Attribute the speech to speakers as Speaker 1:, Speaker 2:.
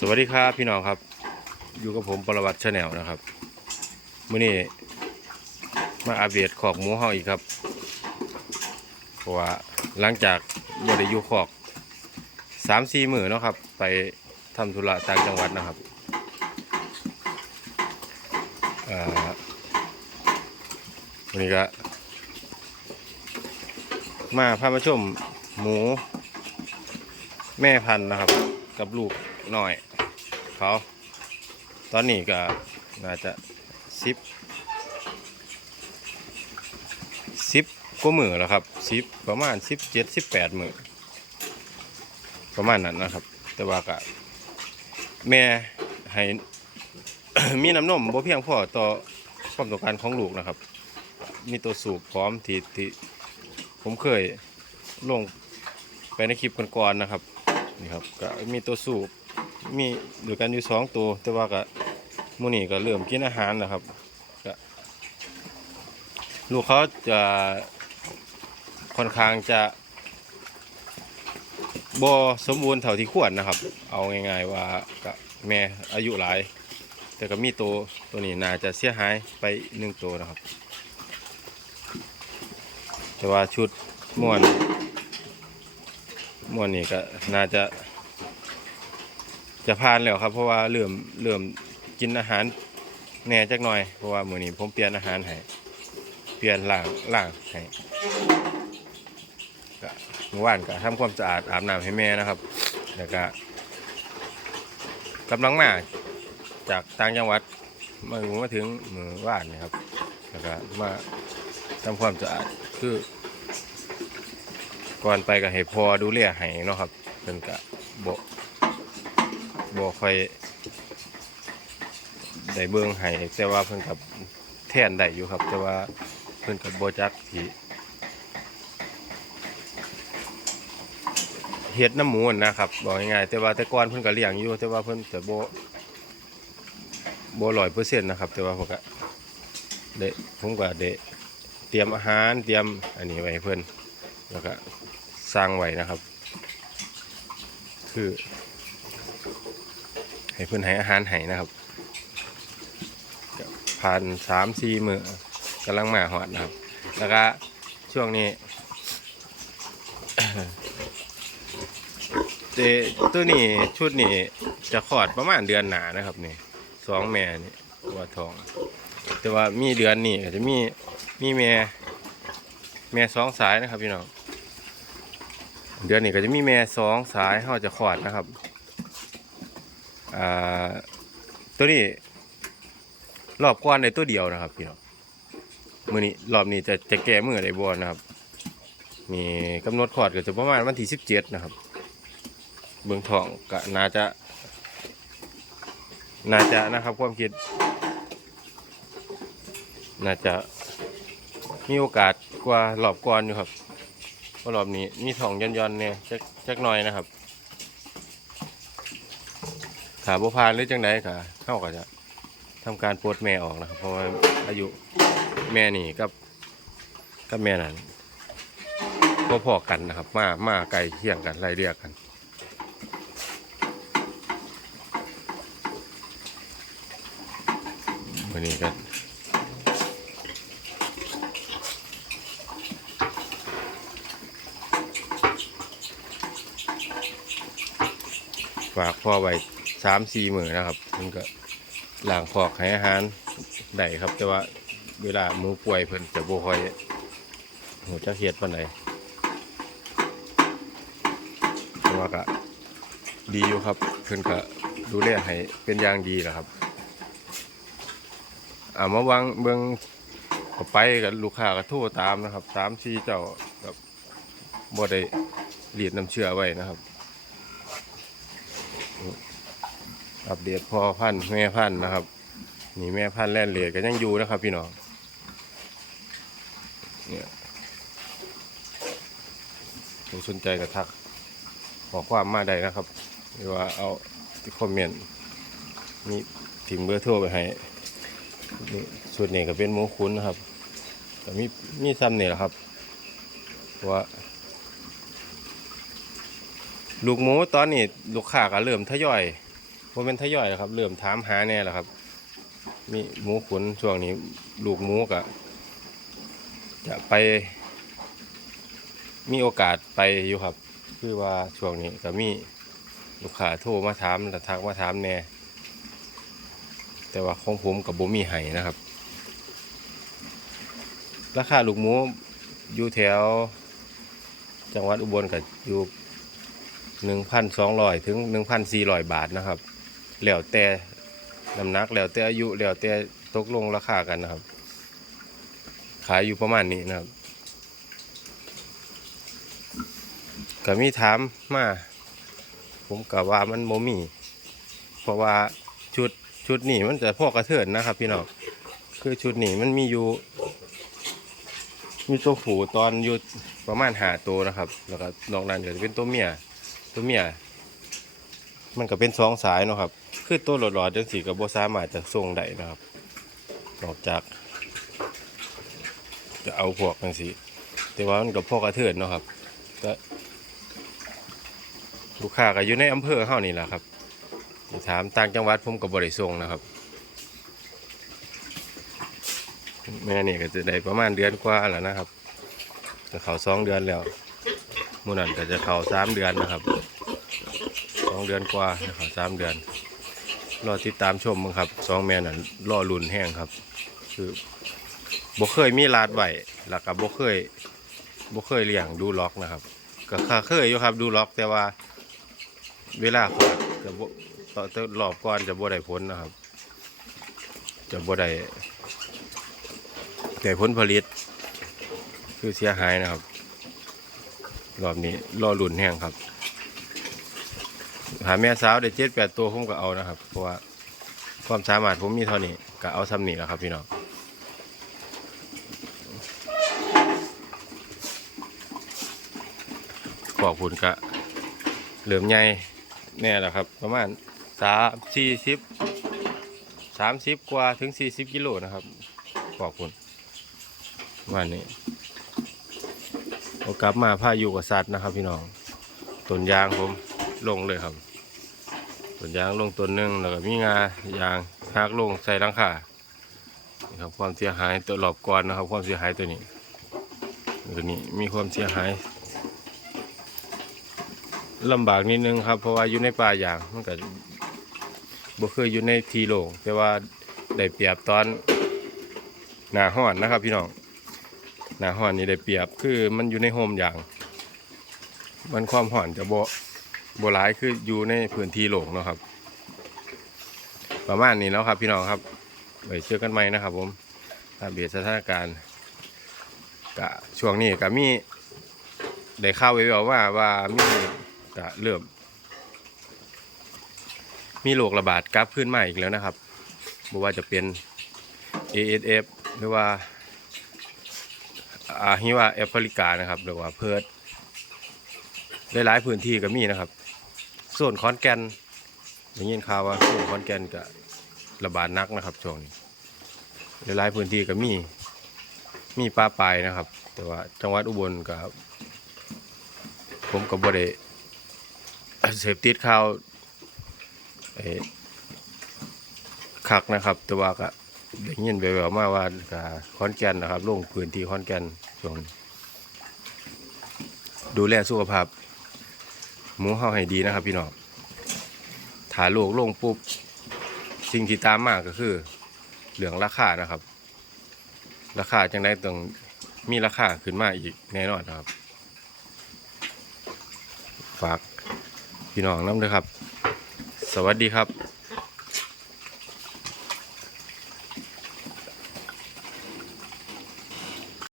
Speaker 1: สวัสดีครับพี่น้องครับ อยู่กับผมประวัติชาแนลนะครับมื้อนี้มาอัปเดตขอกหมูเฮาอีกครับเพราะว่าหลังจากบ่ได้อยู่ขอกสามสี่มื้อเนาะครับ ไปทำธุระต่างจังหวัดนะครับอ่อวันนี้ก็มาพามาชมหมูแม่พันธุ์นะครับ กับลูกหน่อย เขา ตอนนี้ก็น่าจะสิบสิบกว่ามือแล้วครับสิบประมาณสิบเจ็ดสิบแปดมือประมาณนั้นนะครับ แต่ว่าก็แม่ให้มีน้ำนมบ่เพียงพอต่อความต้องการของลูกนะครับ มีตัวสูบพร้อมที่ที่ผมเคยลงไปในคลิปก่อนๆนะครับนี่ครับก็มีตัวสูบ มีอยู่กันอยู่สองตัว แต่ว่าก็มูนี่ก็เริ่มกินอาหารนะครับก็ลูกเขาจะค่อนข้างจะบ่สมบูรณ์เท่าที่ควรนะครับ เอาง่ายๆว่าก็แม่อายุหลาย แต่ก็มีตัวตัวนี้น่าจะเสียหายไปหนึ่งตัวนะครับ แต่ว่าชุดม่วนม่วนนี่ก็น่าจะ จะผ่านแล้วครับ เพราะว่าเริ่มเริ่มกินอาหารแหน่จักหน่อยเพราะว่ามื้อนี้ผมเปลี่ยนอาหารให้เปลี่ยนล่างล่างให้ก็เมื่อวานก็ทำความสะอาดอาบน้ำให้แม่นะครับ แล้วก็กำลังมาจากต่างจังหวัดมามาถึงมือว่านนี่ครับ แล้วก็มาทำความสะอาดคือก่อนไปก็ให้พอดูแลให้เนาะครับเพิ่นก็บ่ บ่ค่อยได้เบิ่งให้แต่ว่าเพิ่นก็แท่นได้อยู่ครับ แต่ว่าเพิ่นก็บ่จักที่เฮ็ดน้ำหมูนั่นะครับบอกง่ายๆแต่ว่าแต่ก่อนเพิ่นก็เลี้ยงอยู่แต่ว่าเพิ่นก็บ่บ่100%นต์นะครับ แต่ว่าผมก็ได้ผมก็ได้เตรียมอาหารเตรียมอันนี้ไว้เพิ่อนแล้วก็สร้างไว้นะครับ คือ ให้เพื่อนให้อาหารให้นะครับผ่านสามสี่มือกำลังมาหอดนะครับ แล้วก็ช่วงนี้เจตัวนี้ชุดนี้จะขอดประมาณเดือนหนานะครับนี่สองแม่นี่ตัวทอง แต่ว่ามีเดือนนี้ก็จะมีมีแม่แม่สองสายนะครับพี่น้องเดือนนี้ก็จะมีแม่สองสายเขาจะขอดนะครับ อ่าตัวนี้ รอบก้อนในตัวเดียวนะครับพี่น้องมือนี้รอบนี้จะจะแก้มือได้บ่นะครับ มีกำหนดขอดก็จะประมาณวันที่สิบเจ็ดนะครับ เบื้องทองก็น่าจะ น่าจะนะครับความคิด น่าจะมีโอกาสกว่ารอบก่อนอยู่ครับเพราะรอบนี้มีทองย้อนๆเนี่ยจักจักหน่อยนะครับ ขาบุพานหรือจังไดขาเข้าก็จะทำการปลดแม่ออกนะครับเพราะว่าอายุแม่นี่กับกับแม่นั้นพอๆกันนะครับ มามาไก่เคียงกันไล่เรียกกันวันนี้ก็ฝากพ่อไว้ สามสี่มือนะครับมันก็หล้างคอกให้อาหารได้ครับ แต่ว่าเวลาหมูป่วยเพิ่นจะบ่คอยหัวจะเฮ็ดปานใดแต่ว่าก็ดีอยู่ครับเพิ่นก็ดูแลให้เป็นอย่างดีแหละครับอ่ามาวางเบิ่งก็ไปกับลูกค้าก็โทรตามนะครับสามสี่เจ้ากับบ่ได้เรียดน้ำเชื่อไว้นะครับ อัปเดตพ่อพันธุ์แม่พันธุ์นะครับ นี่แม่พันธุ์แล่นเหลยก็ยังอยู่นะครับ พี่น้องเนี่ยผู้สนใจก็ทัก ขอความมาได้นะครับหรือว่าเอาคอมเมนต์มีถิ่มเบอร์โทรไปให้นี่ส่วนนี้ก็เป็นหมูคุ้นนะครับแต่มีมีซ้ำนี่แหละครับว่าลูกหมูตอนนี้ลูกค้าก็เริ่มทยอย บ่แม่นทยอยแล้วครับ เริ่มถามหาแน่แล้วครับ มีหมูขุนช่วงนี้ ลูกหมูก็จะไป มีโอกาสไปอยู่ครับ คือว่าช่วงนี้ก็มีลูกค้าโทรมาถามแล้วทักมาถามแน่ แต่ว่าของผมกับบ่มีไห้นะครับ ราคาลูกหมูอยู่แถว จังหวัดอุบลกับอยู่หนึ่งพันสองร้อยถึงหนึ่งพันสี่ร้อยบาทนะครับ แล้วแต่น้ำหนักแล้วแต่อายุแล้วแต่ตกลงราคากันนะครับ ขายอยู่ประมาณนี้นะครับก็มีถามมา ผมกับว่ามันโมมี เพราะว่าชุดชุดนี้มันจะพ่อกระเทินนะครับ พี่น้องคือชุดนี้มันมีอยู่ มีตัวผูตอนอยู่ประมาณหาตัวนะครับ แล้วก็นอกนั้นก็จะเป็นตัวเมียตัวเมีย มันก็เป็นสองสายเนาะครับ คือตัวหลอดๆจังสีกับโบสามารถจะส่งได้นะครับ นอกจาก จะเอาพวกจังสีแต่ว่ามันกับพวกกระเทินเนาะครับก็ลูกค้าก็อยู่ในอำเภอเฮานี่แหละครับถามต่างจังหวัดผมกับบริส่งนะครับแม่นี่ก็จะได้ประมาณเดือนกว่าแล้วนะครับจะเข่าสองเดือนแล้วมูนันก็จะเข่าสามเดือนนะครับสองเดือนกว่าเข่าสามเดือน รอติดตามชมมั้งครับสองแม่นั่นรอลุนแห้งครับ คือบ่เคยมีลาดไหวแล้วก็บ่เคยบ่เคยเลี้ยงดูล็อกนะครับ ก็ค่าเคยอยู่ครับดูล็อกแต่ว่า เวลาขอดจะบ่ต่อต่รอบก่อนจะบ่ได้ผลนะครับ จะบ่ได้แต่ผลผลิต คือเสียหายนะครับ รอบนี้รอลุนแห้งครับ หาแม่สาวได้เจ็ดแปดตัวผมก็เอานะครับ เพราะว่าความสามารถผมมีเท่านี้ก็เอาซ้ำนี่แหล้วครับพี่น้องขอบคุณก็เหลือมใหญ่แน่แหละครับ ประมาณสามสี่สิบสามสิบกว่าถึงสี่สิบกิโลนะครับขอบคุณวันนี้โอกลับมาพาอยู่กับสัตว์นะครับ พี่น้องต้นยางผม ลงเลยครับต้นยางลงต้นหนึ่งแล้วก็มีงายางหักลงใส่หลังคานี่ครับความเสียหายตัวหลอบก่อนนะครับ ความเสียหายตัวนี้ตัวนี้มีความเสียหายลำบากนิดนึงครับ เพราะว่าอยู่ในป่ายางมันก็บ่เคยอยู่ในทีโลงแต่ว่าได้เปรียบตอนหนาห้อนนะครับ พี่น้องหนาห้อนนี่ได้เปรียบคือมันอยู่ในโฮมอย่าง มันความห่อนจะโบโบร้ายคืออยู่ในพื้นที่โล่งเนาะครับ ประมาณนี้แล้วครับพี่น้องครับไว้เจอกันใหม่นะครับ ผมอัปเดสถานการณ์กะช่วงนี้กะมีได้ข่าวไว้บอกว่าว่ามีกะเริ่มมีโรคระบาดกลับขึ้นมาอีกแล้วนะครับบ่ว่าจะเป็น ASF หรือว่าอาฮิวาแอฟริกานะครับหรือว่าเพิร์ดหลายๆพื้นที่ก็มีนะครับ ส่วนขอนแก่นได้ยินข่าวว่าส่วนขอนแก่นก็ระบาดหนักนะครับช่วงนี้หลายพื้นที่ก็มีมีปลาปลายนะครับ แต่ว่าจังหวัดอุบลก็ผมก็บ่ได้เสพติดข่าวไอ้คักนะครับ แต่ว่าก็ได้ยินแววๆมาว่าก็ขอนแกนนะครับลงพื้นที่ขอนแกนช่วงดูแลสุขภาพ หมูเฮาให้ดีนะครับ พี่น้องถ้าโลกลงปุ๊บสิ่งที่ตามมากก็คือเหลืองราคานะครับ ราคาจังได้ต้องมีราคาขึ้นมาอีกแน่นอนครับ ฝากพี่น้องน้ำเลยครับ สวัสดีครับ